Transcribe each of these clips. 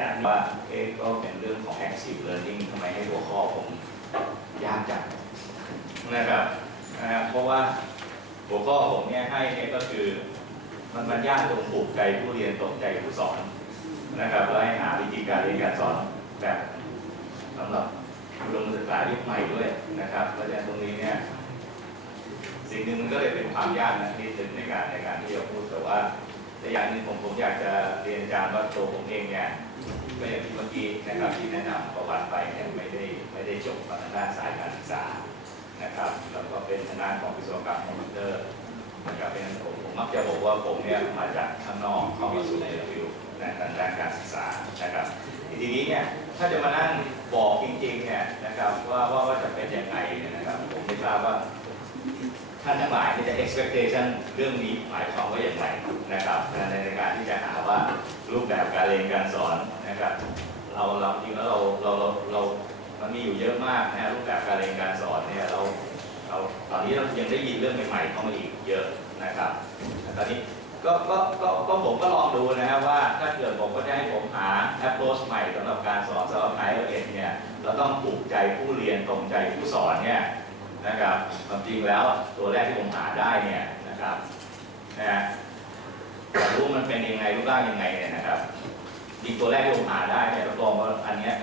กาสว่าก็เป็นเรื่องของ active learning ทำไมให้หัวข้อผมยากจังนะครับเพราะว่าหัวข้อผมเนี่ยให้เนี่ยก็คือมันยากตรงปลูกใจผู้เรียนตรงใจผู้สอนนะครับแล้วให้หาวิธีการเรียนการสอนแบบสำหรับอุดมศึกษายุคใหม่ด้วยนะครับเพราะฉะนั้นตรงนี้เนี่ยสิ่งหนึ่งมันก็เลยเป็นความยากนะนิดนึงในการที่จะพูดแต่ว่าแต่อย่างหนึ่งผมอยากจะเรียนอาจารย์ว่าตัวผมเองเนี่ยก็อย่างที่เมื่อกี้นะครับที่แนะนำประวัติไปเนี่ยไม่ได้จบทางด้านสายการศึกษานะครับแล้วก็เป็นทางด้านของวิศวกรรมคอมพิวเตอร์นะครับเป็นผมมักจะบอกว่าผมเนี่ยมาจากข้างนอกเข้ามาสู่ในฟิวในทางด้านการศึกษานะครับทีนี้เนี่ยถ้าจะมานั่งบอกจริงๆเนี่ยนะครับว่าจะเป็นยังไงนะครับผมไม่ทราบว่าท่านทั้งหลายที่จะ expectation เรื่องนี้หมายความว่าอย่างไรนะครับในการที่จะหาว่ารูปแบบการเรียนการสอนนะครับเราจริงแล้วเรามันมีอยู่เยอะมากนะรูปแบบการเรียนการสอนเนี่ยเราตอนนี้เรายังได้ยินเรื่องใหม่ๆเข้ามาอีกเยอะนะครับตอนนี้ก็ผมก็ลองดูนะครับว่าถ้าเกิดผมก็จะให้ผมหา approach ใหม่สำหรับการสอนสำหรับ IELTS เนี่ยเราต้องปลูกใจผู้เรียนตรงใจผู้สอนเนี่ยนะครับความจริงแล้วตัวแรกที่ผมหาได้เนี่ยนะครับอยากรู้มันเป็นยังไงรูปร่างยังไงเนี่ยนะครับจริงตัวแรกที่ผมหาได้เนี่ยรับรองว่าอันเนี้ย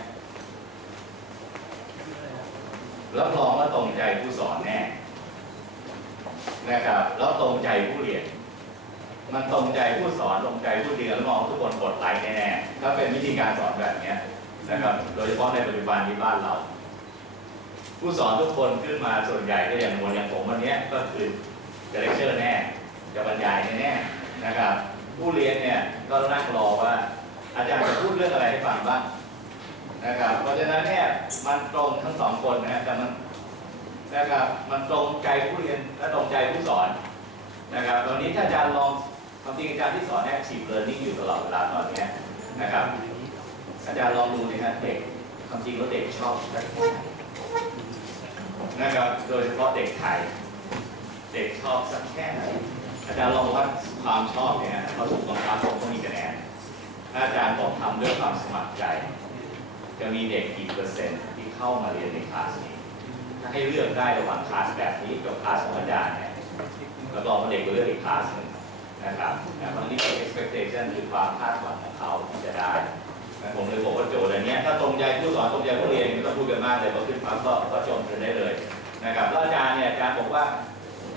รับรองว่าตรงใจผู้สอนแน่นะครับแล้วตรงใจผู้เรียนมันตรงใจผู้สอนตรงใจผู้เรียนแล้วมองทุกคนกดไลค์แน่ๆถ้าเป็นวิธีการสอนแบบนี้นะครับโดยเฉพาะในปัจจุบันที่บ้านเราผู้สอนทุกคนขึ้นมาส่วนใหญ่ก็อย่างผมวันนี้ก็คือจะเลคเชอร์แน่จะบรรยายแน่ๆนะครับผู้เรียนเนี่ยก็นั่งรอว่าอาจารย์จะพูดเรื่องอะไรให้ฟังบ้างนะครับเพราะฉะนั้นเนี่ยมันตรงทั้งสองคนนะแต่มันนะครับมันตรงใจผู้เรียนและตรงใจผู้สอนนะครับตอนนี้ถ้าอาจารย์ลองความจริงอาจารย์ที่สอน active learning อยู่ตลอดเวลาตอนนี้นะครับอาจารย์ลองดูนะครับเด็กความจริงแล้วเด็กชอบนะครับโดยเฉพาะเด็กไทยเด็กชอบสักแค่ไหนอาจารย์ลองวัดความชอบเนี่ยเขาถูกบังคับเขาต้องมีคะแนนอาจารย์บอกทำด้วยความสมัครใจจะมีเด็กกี่เปอร์เซ็นต์ที่เข้ามาเรียนในคลาสนี้ถ้าให้เลือกได้ระหว่างคลาสแบบนี้กับคลาสของอาจารย์เนี่ยแล้วลองมาเด็กเลือกอีกคลาสหนึ่งนะครับตอนนี้เป็น expectation คือความคาดหวังของเขาที่จะได้ผมเลยบอกว่าโจทย์อันนี้ถ้าตรงใจผู้สอนตรงใจผู้เรียนไม่ต้องพูดกันมากเลยพอขึ้นปั๊บก็จบกันได้เลยนะครับแล้วอาจารย์เนี่ยอาจารย์บอกว่า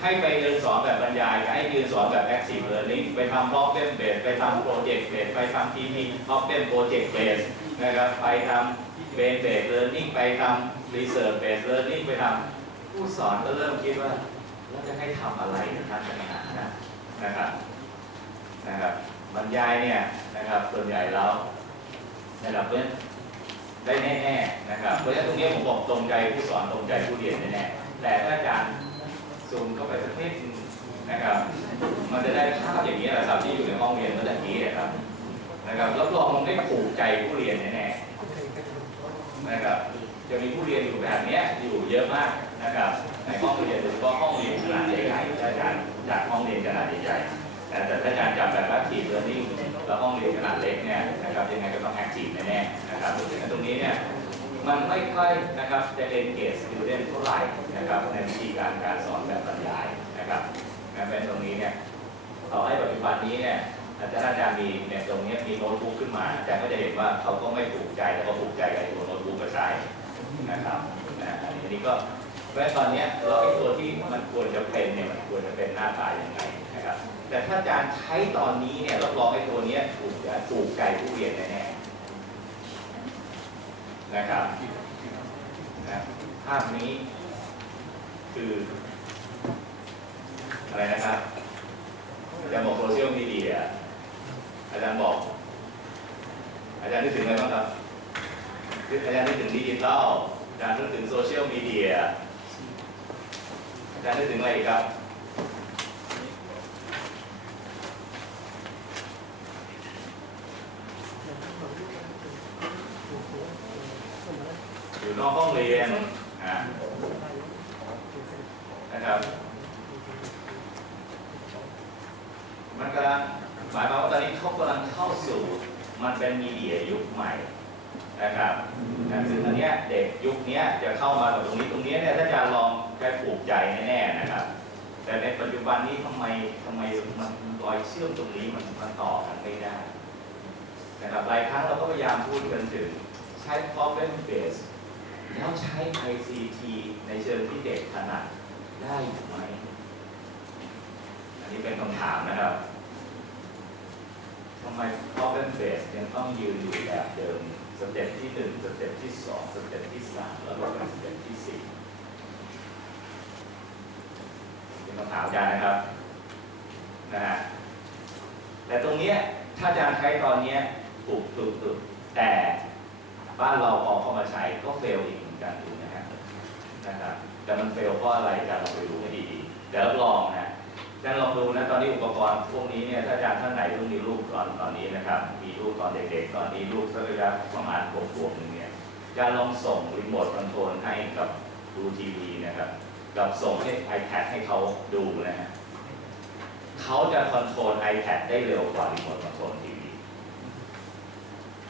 ให้ไปเรียนสอนแบบบรรยายให้เรียนสอนแบบ active learning ไปทำ problem based ไปทำ project based ไปทำ TP problem project based นะครับไปทำ brain based learning ไปทำ research based learning ไปทำผู้สอนก็เริ่มคิดว่าเราจะให้ทำอะไรนะครับนะครับบรรยายเนี่ยนะครับส่วนใหญ่แล้วนะครับเพื่อนได้แน่ๆนะครับเพราะฉะนั้นตรงนี้ผมบอกตรงใจผู้สอนตรงใจผู้เรียนแน่ๆแต่ถ้าอาจารย์ซูมเข้าไปสักนิดนะครับมันจะได้ภาพอย่างนี้แหละครับที่อยู่ในห้องเรียนเมื่อกี้นะครับรับรองมันได้ผูกใจผู้เรียนแน่ๆนะครับจะมีผู้เรียนอยู่แบบนี้อยู่เยอะมากนะครับในห้องเรียนโดยเฉพาะห้องเรียนขนาดใหญ่ๆอาจารย์จากห้องเรียนขนาดใหญ่ๆแต่ถ้าอาจารย์จับแบบ active learning แล้วห้องเรียนขนาดเล็กเนี่ยนะครับยังไงก็ต้อง active แน่ๆนะครับตรงนี้เนี่ยมันไม่ค่อยนะครับจะ engage student เท่าไหร่นะครับในวิธีการสอนแบบบรรยายนะครับเป็นตรงนี้เนี่ยต่อให้ปัจจุบันนี้เนี่ยอาจารย์มีเนี่ยตรงนี้มีโน้ตบุ๊กขึ้นมาอาจารย์ก็จะเห็นว่าเขาก็ไม่ถูกใจแล้วก็ถูกใจกับตัวโน้ตบุ๊กมาใช้นะครับอันนี้ก็เพราะตอนนี้เราไอ้ตัวที่มันควรจะเป็นเนี่ยมันควรจะเป็นหน้าตาอย่างไรนะครับแต่ถ้าอาจารย์ใช้ตอนนี้เนี่ยรับรองไอ้ตัวนี้ถูกใจผู้เรียนแน่ๆนะครับภาพนี้คืออะไรนะครับอาจารย์บอกโซเชียลมีเดียอาจารย์บอกอาจารย์นึกถึงอะไรบ้างครับอาจารย์นึกถึงดิจิทัลอาจารย์นึกถึงโซเชียลมีเดียอาจารย์นึกถึงอะไรอีกครับอยู่นอกห้องเรียนนะครับมันกำลังหมายความว่าตอนนี้เขากำลังเข้าสู่ มันเป็นมีเดียยุคใหม่นะครับซึ่งอันเนี้ยเด็กยุคนี้จะเข้ามากับตรงนี้เนี่ยถ้าอาจารย์ลองแค่ปลูกใจแน่ๆนะครับแต่ในปัจจุบันนี้ทำไมมันรอยเชื่อมตรงนี้มันต่อกันไม่ได้นะครับหลายครั้งเราก็พยายามพูดกันถึงใช้ problem based แล้วใช้ ICT ในเชิงที่เด็กถนัดได้ไหมอันนี้เป็นคำถามนะครับทำไม problem based ยังต้องยืนอยู่แบบเดิมสเต็ปที่1สเต็ปที่2สเต็ปที่3แล้วก็เป็นสเต็ปที่4เป็นคำถามอาจารย์นะครับนะฮะแต่ตรงนี้ถ้าอาจารย์ใช้ตอนนี้ถูกแต่บ้านเราพอเข้ามาใช้ก็เฟลอีกเหมือนกันถูกไหมนะครับแต่มันเฟลเพราะอะไรอาจารย์ลองไปดูให้ดีๆแต่รับรองนะอาจารย์ลองดูนะตอนนี้อุปกรณ์พวกนี้เนี่ยถ้าอาจารย์ท่านไหนเพิ่งมีลูกตอนนี้นะครับมีลูกตอนเด็กๆตอนนี้ลูกสักระยะประมาณขวบนึงเนี่ยอาจารย์ลองส่งรีโมทคอนโทรลให้กับดูทีวีนะครับกับส่งให้ iPad ให้เขาดูนะฮะเขาจะคอนโทรล iPad ได้เร็วกว่ารีโมทคอนโทรลทีวี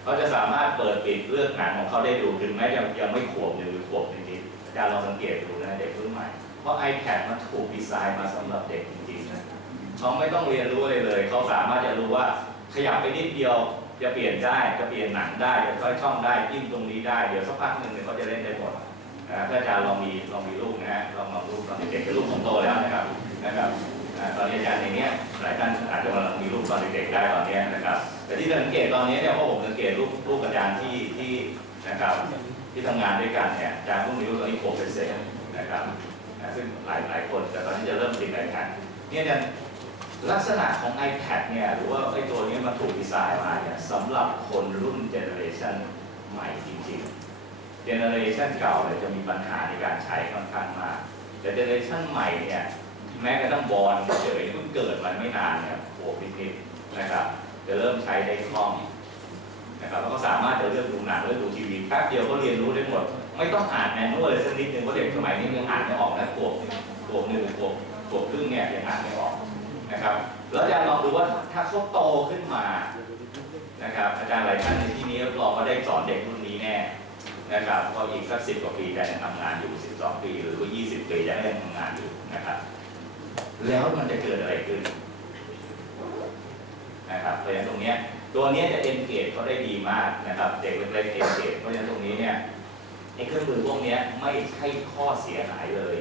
เขาจะสามารถเปิดปิดเลือกหนังของเขาได้ดูถึงแม้ยังไม่ขวบหรือขวบนิดๆอาจารย์ลองสังเกตดูนะเด็กรุ่นใหม่เพราะ iPad มันถูกดีไซน์มาสำหรับเด็กจริงๆนะเขาไม่ต้องเรียนรู้อะไรเลยเขาสามารถจะรู้ว่าขยับไปนิดเดียวจะเปลี่ยนได้จะเปลี่ยนหนังได้จะค่อยช่องได้จิ้มตรงนี้ได้เดี๋ยวสักพักหนึ่งเขาจะเล่นได้หมดถ้าอาจารย์ลองมีลูกนะฮะลองลูกตอนเด็กๆเป็นลูกของโตแล้วนะครับตอนนี้อาจารย์อย่างเนี้ยหลายท่านอาจจะกำลังมีลูกตอนเด็กๆได้ตอนนี้นะครับแต่ที่สังเกตตอนนี้เนี่ยเพราะผมสังเกตลูกอาจารย์ที่นะครับที่ทำงานด้วยกันเนี่ยอาจารย์เพิ่งมีลูกตอนนี้6%นะครับซึ่งหลายคนแต่ตอนนี้จะเริ่มติดอะไรกันเนี่ยลักษณะของ iPad เนี่ยหรือว่าไอ้ตัวนี้มันถูกดีไซน์มาเนี่ยสำหรับคนรุ่นเจเนอเรชันใหม่จริงๆเจเนอเรชันเก่าเนี่ยจะมีปัญหาในการใช้ค่อนข้างมากแต่เจเนอเรชันใหม่เนี่ยแม้กระทั่งบอลเฉยเพิ่งเกิดมันไม่นานเนี่ยโอ้นิดๆนะครับจะเริ่มใช้ได้คล่องนะครับแล้วก็สามารถจะเลือกดูหนังเลือกดูทีวีแป๊บเดียวก็เรียนรู้ได้หมดไม่ต้องอ่านแมนนวลเลยสักนิดนึงเพราะเด็กสมัยนี้ยังอ่านไม่ออกนะขวบ1ขวบครึ่งเนี่ยยังอ่านไม่ออกนะครับแล้วอาจารย์ลองดูว่าถ้าเขาโตขึ้นมานะครับอาจารย์หลายท่านในที่นี้ลองมาได้สอนเด็กรุ่นนี้แน่นะครับก็อีกสัก10 กว่าปีจะยังทำงานอยู่12 ปีหรือว่า20 ปีจะยังทำงานอยู่นะครับแล้วมันจะเกิดอะไรขึ้นนะครับเพราะฉะนั้นตรงนี้ตัวนี้จะเอนเกจเขาได้ดีมากนะครับเด็กเล็กๆเอนเกจเพราะฉะนั้นตรงนี้เนี่ยไอ้เครื่องมือพวกนี้ไม่ใช่ข้อเสียหายเลย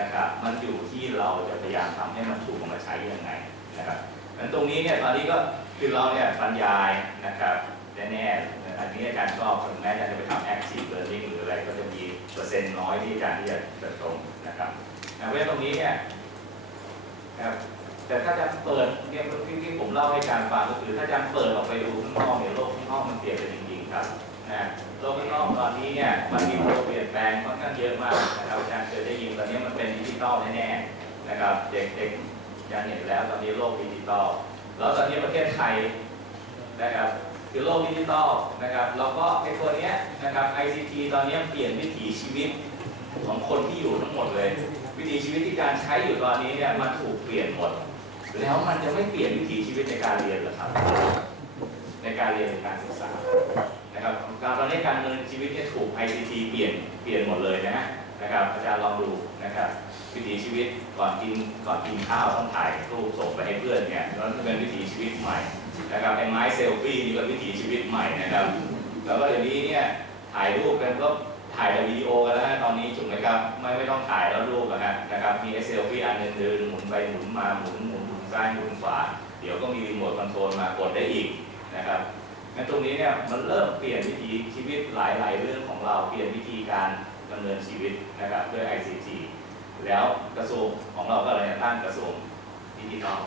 นะครับมันอยู่ที่เราจะพยายามทำให้มันถูกมาใช้ยังไงนะครับงั้นตรงนี้เนี่ยตอนนี้ก็คือเราเนี่ยบรรยายนะครับแน่ๆอันนี้อาจารย์ชอบถึงแม้อาจารย์จะไปทำ active learning หรืออะไรก็จะมีเปอร์เซ็นต์น้อยที่อาจารย์ที่จะตรงนะครับเพราะฉะนั้นตรงนี้เนี่ยแต่ถ้าจะเปิดเนี่ยที่ผมเล่าให้อาจารย์ฟังก็คือถ้าอาจารย์เปิดออกไปดูข้างนอกเนี่ยโลกข้างนอกมันเปลี่ยนไปจริงๆครับนะโลกข้างนอกตอนนี้เนี่ยมันมีตัวเปลี่ยนแปลงค่อนข้างเยอะมากนะครับอาจารย์เคยได้ยินตอนนี้มันเป็นดิจิตอลแน่ๆนะครับเด็กๆอาจารย์เห็นแล้วตอนนี้โลกดิจิตอลแล้วตอนนี้ประเทศไทยนะครับคือโลกดิจิตอลนะครับแล้วก็ไอ้ตัวเนี้ยนะครับ ICT ตอนนี้เปลี่ยนวิถีชีวิตของคนที่อยู่ทั้งหมดเลยวิถีชีวิตที่การใช้อยู่ตอนนี้เนี่ยมันถูกเปลี่ยนหมดแล้วมันจะไม่เปลี่ยนวิถีชีวิตในการเรียนหรอครับในการเรียนในการศึกษานะครับตอนนี้การดำเนินชีวิตเนี่ยถูก ICT เปลี่ยนหมดเลยนะครับอาจารย์ลองดูนะครับวิถีชีวิตก่อนกินข้าวต้องถ่ายรูปส่งไปให้เพื่อนเนี่ยแล้วเป็นวิถีชีวิตใหม่นะครับไอ้ไม้เซลฟี่นี่ก็วิถีชีวิตใหม่นะครับแล้วก็เดี๋ยวนี้เนี่ยถ่ายรูปกันก็ถ่ายแต่วิดีโอกันแล้วตอนนี้ถูกไหมครับไม่ต้องถ่ายแล้วรูปนะครับมีเซลฟี่อันนึงเดินหมุนไปหมุนมาหมุนซ้ายหมุนขวาเดี๋ยวก็มีรีโมทคอนโทรลมากดได้อีกนะครับงั้นตรงนี้เนี่ยมันเริ่มเปลี่ยนวิถีชีวิตหลายๆเรื่องของเราเปลี่ยนวิธีการดำเนินชีวิตนะครับด้วย ICT แล้วกระทรวงของเราก็เลยตั้งกระทรวงดิจิทัล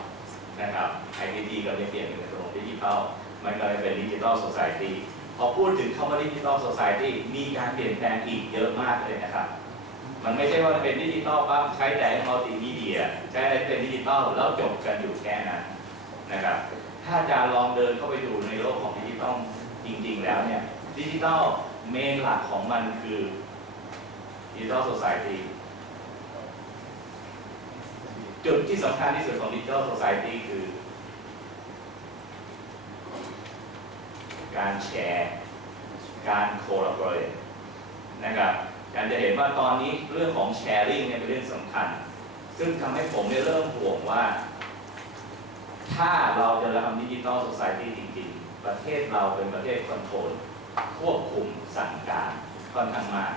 นะครับ ICT ก็เลยเปลี่ยนเป็นกระทรวงดิจิทัลมันก็เลยเป็นดิจิทัลโซซายตี้พอพูดถึงคำว่าดิจิทัลโซซายตี้มีการเปลี่ยนแปลงอีกเยอะมากเลยนะครับมันไม่ใช่ว่าเป็นดิจิทัลปั๊บใช้แต่มัลติมีเดียใช้อะไรเป็นดิจิทัลแล้วจบกันอยู่แค่นั้นนะครับถ้าอาจารย์ลองเดินเข้าไปดูในโลกของดิจิทัลจริงๆแล้วเนี่ยดิจิทัลเมนหลักของมันคือดิจิทัลโซซายตี้จุดที่สำคัญที่สุดของดิจิทัลโซซายตี้คือ การแชร์การ collaborate นะครับการจะเห็นว่าตอนนี้เรื่องของ sharing เนี่ยเป็นเรื่องสำคัญซึ่งทำให้ผมเนี่ยเริ่มห่วงว่าถ้าเราจะทำดิจิทัลโซซายตี้จริงๆประเทศเราเป็นประเทศคอนโทรลควบคุมสั่งการค่อนข้างมาก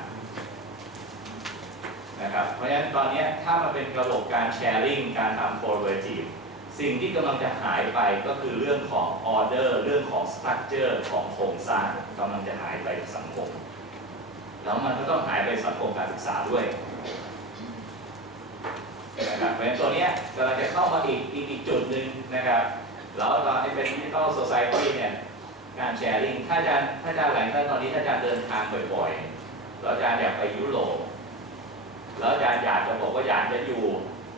นะครับเพราะฉะนั้นตอนนี้ถ้ามันเป็นระบบการแชร์ลิงการทำ collaborative สิ่งที่กำลังจะหายไปก็คือเรื่องของ order เรื่องของ structure ของโครงสร้างกำลังจะหายไปจากสังคมแล้วมันก็ต้องหายไปสังคมการศึกษาด้วยนะครับเพราะฉะนั้นตัวนี้กำลังจะเข้ามาอีกจุดหนึ่งนะครับแล้วตอนที่เป็น digital society เนี่ยการแชร์ลิงถ้าอาจารย์หลายท่านตอนนี้ถ้าอาจารย์เดินทางบ่อยๆแล้วอาจารย์อยากไปยุโรปแล้วอาจารย์อยากจะบอกว่าอยากจะอยู่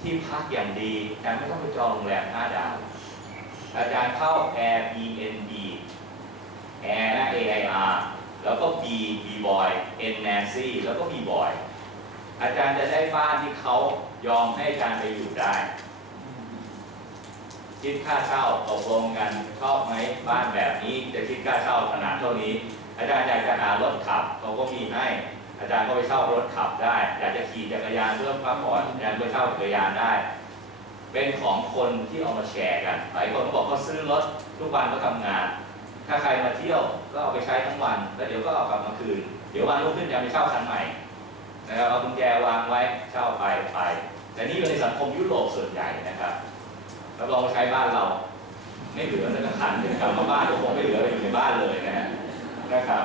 ที่พักอย่างดีอาจารย์ไม่ต้องไปจองโรงแรม5 ดาวอาจารย์เข้า Airbnb Air นะ AIR แล้วก็ B-Boy N Nancy แล้วก็ B-Boy อาจารย์จะได้บ้านที่เขายอมให้อาจารย์ไปอยู่ได้คิดค่าเช่าตกลงกันชอบไหมบ้านแบบนี้จะคิดค่าเช่าขนาดเท่านี้อาจารย์อยากจะหารถขับเขาก็มีให้อาจารย์ก็ไปเช่ารถขับได้อยากจะขี่จักรยานเพื่อพักผ่อนอาจารย์ก็เช่าจักรยานได้เป็นของคนที่เอามาแชร์กันหลายคนก็บอกเขาซื้อรถทุกวันก็ทำงานถ้าใครมาเที่ยวก็เอาไปใช้ทั้งวันแล้วเดี๋ยวก็เอากลับมาคืนเดี๋ยววันรุ่งขึ้นจะไปเช่าคันใหม่นะครับเอากุญแจวางไว้เช่าไปแต่นี่อยู่ในสังคมยุโรปส่วนใหญ่นะครับเราลองใช้บ้านเราไม่เหลือสักคันกลับมาบ้านก็คงไม่เหลืออะไรอยู่ในบ้านเลยนะครับ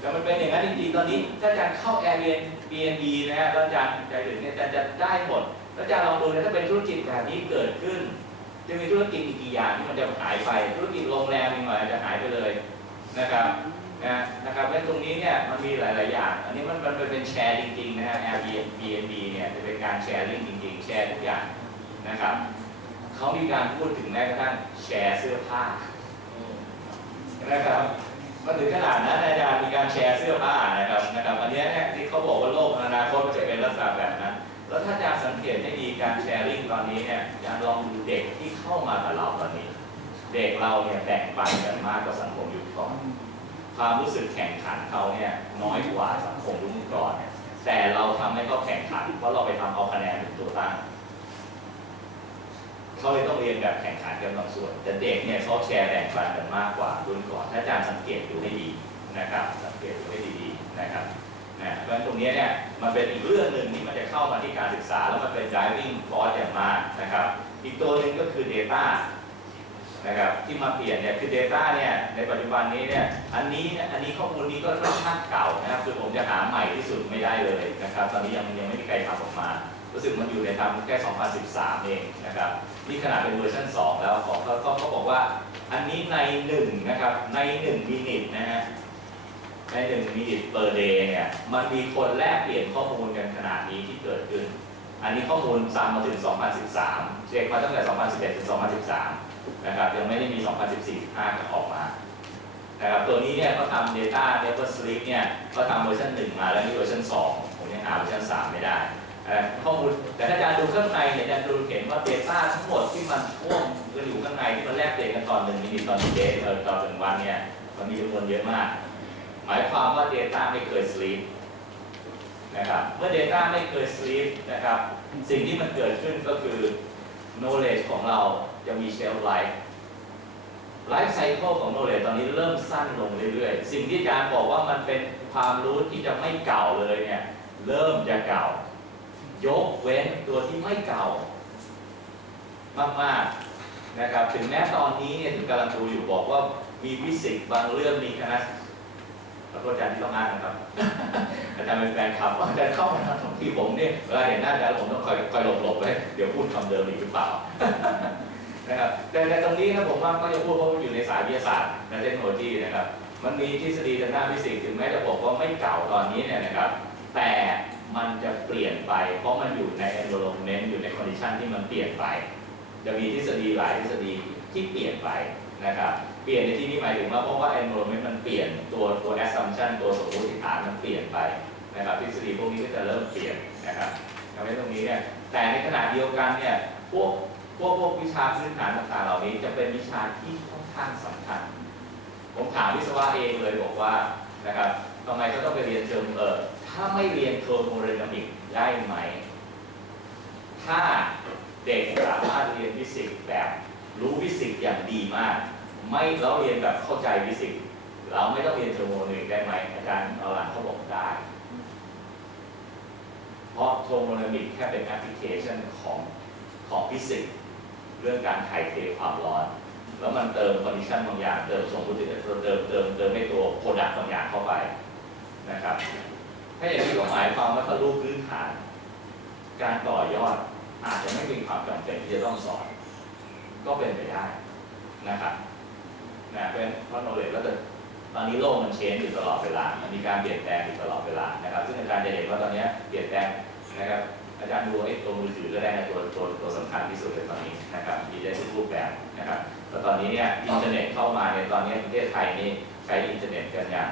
แต่มันเป็นอย่างนั้นจริงๆตอนนี้ถ้าอาจารย์เข้า Airbnb นะฮะแล้วอาจารย์ใจถึงเนี่ยอาจารย์จะได้หมดแล้วอาจารย์ลองดูนะถ้าเป็นธุรกิจแบบนี้เกิดขึ้นจะมีธุรกิจอีกกี่อย่างที่มันจะหายไปธุรกิจโรงแรมอีกหน่อยจะหายไปเลยนะครับนะครับและตรงนี้เนี่ยมันมีหลายๆอย่างอันนี้มันเป็นแชร์จริงๆนะฮะ Airbnb เนี่ยจะเป็นการแชร์ลิงก์จริงๆแชร์ทุกอย่างนะครับเขามีการพูดถึงแม้กระทั่งแชร์เสื้อผ้านะครับมาถึงขนาดนั้นอาจารย์มีการแชร์เสื้อผ้านะครับอันนี้เนี่ยที่เขาบอกว่าโลกอนาคตจะเป็นลักษณะแบบนั้นแล้วถ้าอาจารย์สังเกตให้ดีการแชร์ลิงก์ตอนนี้เนี่ยอาจารย์ลองดูเด็กที่เข้ามากับเราตอนนี้เด็กเราเนี่ยแบ่งปันกันมากกว่าสังคมยุคก่อนความรู้สึกแข่งขันเขาเนี่ยน้อยกว่าสังคมยุคก่อนแต่เราทำให้เขาแข่งขันเพราะเราไปทำเอาคะแนนเป็นตัวตั้งเขาเลยต้องเรียนแบบแข่งขันกันบางส่วนแต่เด็กเนี่ยเขาแชร์แบ่งปันกันมากกว่ารุ่นก่อนถ้าอาจารย์สังเกตดูให้ดีนะครับสังเกตดูให้ดีๆนะครับเพราะฉะนั้นตรงนี้เนี่ยมันเป็นอีกเรื่องหนึ่งที่มันจะเข้ามาที่การศึกษาแล้วมันเป็น driving force อย่างมากนะครับอีกตัวหนึ่งก็คือ data นะครับที่มาเปลี่ยนเนี่ยคือ data เนี่ยในปัจจุบันนี้เนี่ยอันนี้ข้อมูลนี้ก็ค่อนข้างเก่านะครับคือผมจะหาใหม่ที่สุดไม่ได้เลยนะครับตอนนี้ยังไม่มีใครทำออกมารู้สึกมันอยู่ในทำแค่ 2013 เองนะครับนี่ขนาดเป็นเวอร์ชัน2แล้วเขาบอกว่าอันนี้ใน1นะครับใน1 มินิทนะฮะใน1 มินิท per day เนี่ยมันมีคนแลกเปลี่ยนข้อมูลกันขนาดนี้ที่เกิดขึ้นอันนี้ข้อมูลซ้ำมาถึง 2013 เช็คมาตั้งแต่ 2011 ถึง 2013 นะครับยังไม่ได้มี 2014-15 จะออกมานะครับตัวนี้เนี่ยเขาทำ data never sleep เนี่ยเขาทำเวอร์ชัน1มาแล้วนี่เวอร์ชัน2ผมยังหาเวอร์ชัน3ไม่ได้ข้อมูลแต่ถ้าอาจารย์ดูข้างในเนี่ยอาจารย์ดูเห็นว่า Data ทั้งหมดที่มันพ่วงกันอยู่ข้างในที่มันแลกเปลี่ยนกันตอน1 มินิตอน1 day ตอน1 วันเนี่ยมันมีจำนวนเยอะมากหมายความว่า Data ไม่เคย sleep นะครับเมื่อ Data ไม่เคย sleep นะครับสิ่งที่มันเกิดขึ้นก็คือ knowledge ของเราจะมี shelf life cycle ของ knowledge ตอนนี้เริ่มสั้นลงเรื่อยๆสิ่งที่อาจารย์บอกว่ามันเป็นความรู้ที่จะไม่เก่าเลยเนี่ยเริ่มจะเก่ายกเว้นตัวที่ไม่เก่ามากๆนะครับถึงแม้ตอนนี้เนี่ยถึงกำลังดูอยู่บอกว่ามีฟิสิกส์บางเรื่องมีคณะขอโทษอาจารย์ที่ต้องอ่านนะครับ อาจารย์เป็นแฟนคลับอาจารย์เข้ามาทุกทีผมเนี่ยเวลาเห็นหน้าอาจารย์ผมต้องคอยหลบไว้เดี๋ยวพูดคำเดิมอีกหรือเปล่า นะครับแต่ตรงนี้นะผมว่าก็จะพูดเพราะมันอยู่ในสายวิทยาศาสตร์และเทคโนโลยีนะครับมันมีทฤษฎีทางด้านฟิสิกส์ถึงแม้จะบอกว่าไม่เก่าตอนนี้เนี่ยนะครับแต่มันจะเปลี่ยนไปเพราะมันอยู่ใน environment อยู่ใน condition ที่มันเปลี่ยนไปจะมีทฤษฎีหลายทฤษฎีที่เปลี่ยนไปนะครับเปลี่ยนในที่นี้หมายถึงว่าเพราะว่า environment มันเปลี่ยนตัว assumption ตัวสมมติฐานมันเปลี่ยนไปนะครับทฤษฎีพวกนี้ก็จะเริ่มเปลี่ยนนะครับทำให้ตรงนี้เนี่ยแต่ในขณะเดียวกันเนี่ยพวกวิชาพื้นฐานต่างๆเหล่านี้จะเป็นวิชาที่ค่อนข้างสำคัญ ผมถามวิศวะเองเลยบอกว่านะครับทำไมเขาต้องไปเรียนเทอมถ้าไม่เรียนเทอร์โมไดนามิกได้ไหมถ้าเด็กสามารถเรียนฟิสิกส์แบบรู้ฟิสิกส์อย่างดีมากไม่แล้วเรียนแบบเข้าใจฟิสิกส์เราไม่ต้องเรียนเทอร์โมไดนามิกได้ไหมอาจารย์เอาหลังเขาบอกได้เพราะเทอร์โมไดนามิกแค่เป็นแอปพลิเคชันของฟิสิกส์เรื่องการถ่ายเทความร้อนแล้วมันเติมคอนดิชันบางอย่างเติมสมมติเติมให้ตัวโปรดักต์บางอย่างเข้าไปนะครับถ้าอย่างนี้ก็หมายความว่าถ้ารู้พื้นฐานการต่อยอดอาจจะไม่มีความจำเป็นที่จะต้องสอนก็เป็นไปได้นะครับเป็นเพราะ knowledge แล้วตอนนี้โลกมันเชนอยู่ตลอดเวลามันมีการเปลี่ยนแปลงอยู่ตลอดเวลานะครับซึ่งอาจารย์จะเห็นว่าตอนนี้เปลี่ยนแปลงนะครับอาจารย์ดูตัวมือถือก็ได้นะตัวสำคัญที่สุดในตอนนี้นะครับมีได้ทุกรูปแบบนะครับแต่ตอนนี้เนี่ยอินเทอร์เน็ตเข้ามาในตอนนี้ประเทศไทยนี่ใช้อินเทอร์เน็ตกันอย่าง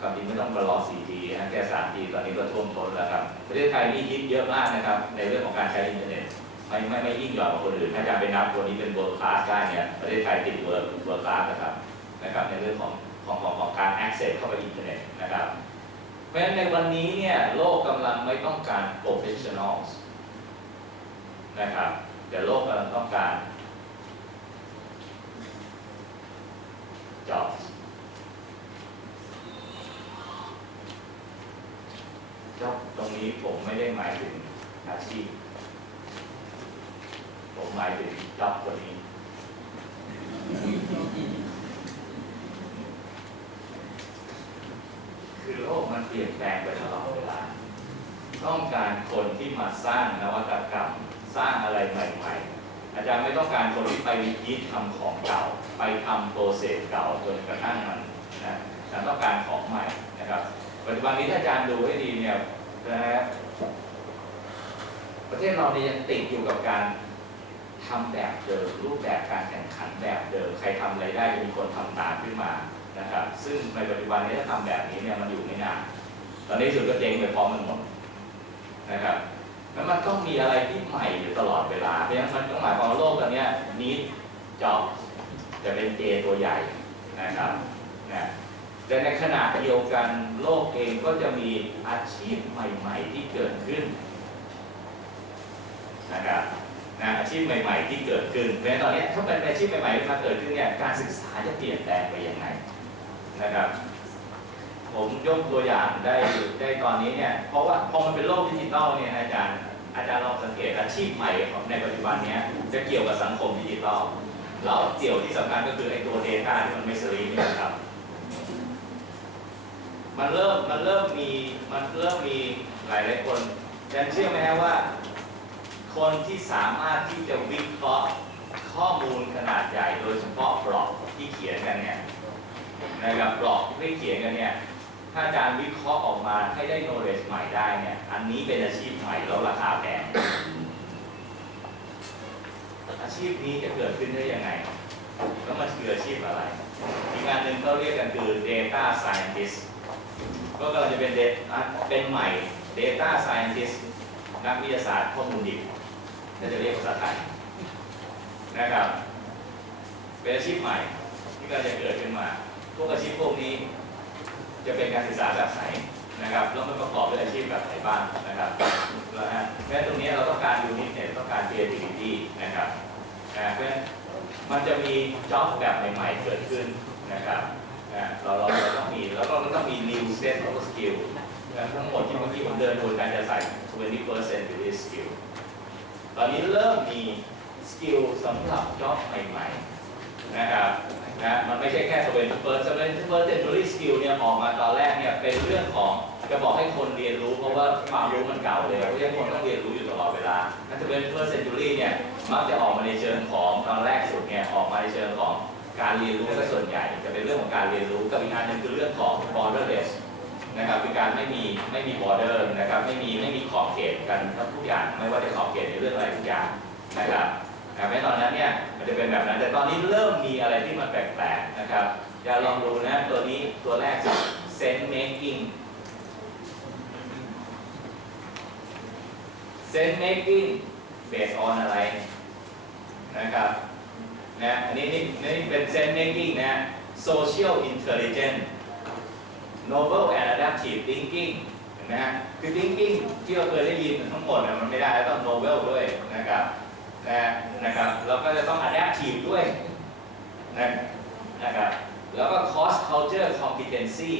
ความจริงไม่ต้องรอ 4G นะแค่ 3G ตอนนี้ก็ท่วมท้นแล้วครับประเทศไทยนี่ฮิตเยอะมากนะครับในเรื่องของการใช้อินเทอร์เน็ตไม่ยิ่งหย่อนกว่าคนอื่นถ้าอาจารย์ไปนับตัวนี้เป็น world class ได้เนี่ยประเทศไทยติด world class นะครับในเรื่องของการ access เข้าไปอินเทอร์เน็ตนะครับเพราะฉะนั้นในวันนี้เนี่ยโลกกำลังไม่ต้องการ professionals นะครับแต่โลกกำลังต้องการ jobs job ตรงนี้ผมไม่ได้หมายถึงอาชีพผมหมายถึง job ตัวนี้คือโลกมันเปลี่ยนแปลงไปตลอดเวลาต้องการคนที่มาสร้างนวัตกรรมสร้างอะไรใหม่ๆอาจารย์ไม่ต้องการคนที่ไปยึดทำของเก่าไปทำโปรเซสเก่าจนกระทั่งมันนะแต่ต้องการของใหม่นะครับปัจจุบันนี้ถ้าอาจารย์ดูให้ดีเนี่ยนะครับประเทศเราเนี่ยยังติดอยู่กับการทำแบบเดิมรูปแบบการแข่งขันแบบเดิมใครทำอะไรได้จะมีคนทำตามขึ้นมานะครับซึ่งในปัจจุบันนี้ถ้าทำแบบนี้เนี่ยมันอยู่ไม่นานตอนนี้สุดก็เจ๊งไปพร้อมมันหมดนะครับแล้วมันต้องมีอะไรที่ใหม่อยู่ตลอดเวลาเพราะฉะนั้นมันต้องหมายความว่าโลกตอนนี้need job จะเป็น J ตัวใหญ่นะครับนะแต่ในขณะเดียวกันโลกเองก็จะมีอาชีพใหม่ๆที่เกิดขึ้นนะครับอาชีพใหม่ๆที่เกิดขึ้นเพราะฉะนั้นตอนนี้ถ้าเป็นอาชีพใหม่ๆที่มาเกิดขึ้นเนี่ยการศึกษาจะเปลี่ยนแปลงไปยังไงนะครับผมยกตัวอย่างได้ตอนนี้เนี่ยเพราะว่าพอมันเป็นโลกดิจิทัลเนี่ยอาจารย์ลองสังเกตอาชีพใหม่ของในปัจจุบันนี้จะเกี่ยวกับสังคมดิจิทัลแล้วเกี่ยวที่สำคัญก็คือไอ้ตัว data ที่มันไม่สลีปนี่ครับมันเริ่มมีหลายคนอาจารย์เชื่อไหมครับว่าคนที่สามารถที่จะวิเคราะห์ข้อมูลขนาดใหญ่โดยเฉพาะบล็อกที่เขียนกันเนี่ยนะครับบล็อกที่เขียนกันเนี่ยถ้าอาจารย์วิเคราะห์ออกมาให้ได้ knowledge ใหม่ได้เนี่ยอันนี้เป็นอาชีพใหม่แล้วราคาแพงอาชีพนี้จะเกิดขึ้นได้ยังไงแล้วมันคืออาชีพอะไรอีกงานหนึ่งเขาเรียกกันคือ data scientist ก็กำลังจะเป็นใหม่ data scientist นักวิทยาศาสตร์ข้อมูลดิบจะเรียกภาษาไทยนะครับเป็นอาชีพใหม่ที่กำลังจะเกิดขึ้นมาพวกอาชีพพวกนี้จะเป็นการศึกษาแบบไหนนะครับแล้วมันประกอบด้วยอาชีพแบบไหนบ้างนะครับแล้วแม้ตรงนี้เราต้องการยูนิตเนี่ยต้องการ creativity นะครับเพราะฉะนั้นมันจะมี job แบบใหม่ๆเกิดขึ้นนะครับเราต้องมีแล้วก็ต้องมี new set of skill ทั้งหมดที่เมื่อกี้ผมเดินดูการจะใส่ 20% to this skill ตอนนี้เริ่มมีสกิลสำหรับ job ใหม่ๆนะครับมันไม่ใช่แค่ 20% skill เนี่ยออกมาตอนแรกเนี่ยเป็นเรื่องของจะบอกให้คนเรียนรู้เพราะว่าความรู้มันเก่าเลยเพราะฉะนั้นคนต้องเรียนรู้อยู่ตลอดเวลา20% เนี่ยมักจะออกมาในเชิงของตอนแรกสุดเนี่ยออกมาในเชิงของการเรียนรู้ซะส่วนใหญ่จะเป็นเรื่องของการเรียนรู้กับอีกอันหนึ่งคือเรื่องของ borderless นะครับเป็นการไม่มี border นะครับไม่มีขอบเขตกันทุกอย่างไม่ว่าจะขอบเขตในเรื่องอะไรทุกอย่างนะครับแม้ตอนนั้นเนี่ยมันจะเป็นแบบนั้นแต่ตอนนี้เริ่มมีอะไรที่มันแปลกๆนะครับอย่าลองดูนะตัวนี้ตัวแรก sense making sense making based on อะไรนะครับอันนี้เป็น sense making นะ social intelligence novel and adaptive thinking เห็นไหมฮะคือ thinking ที่เราเคยได้ยินทั้งหมดเนี่ยมันไม่ได้แล้วต้อง novel ด้วยนะครับแล้วก็จะต้อง adaptive ด้วยนะครับแล้วก็ cross culture competency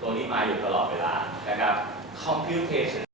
ตัวนี้มาอยู่ตลอดเวลานะครับ computation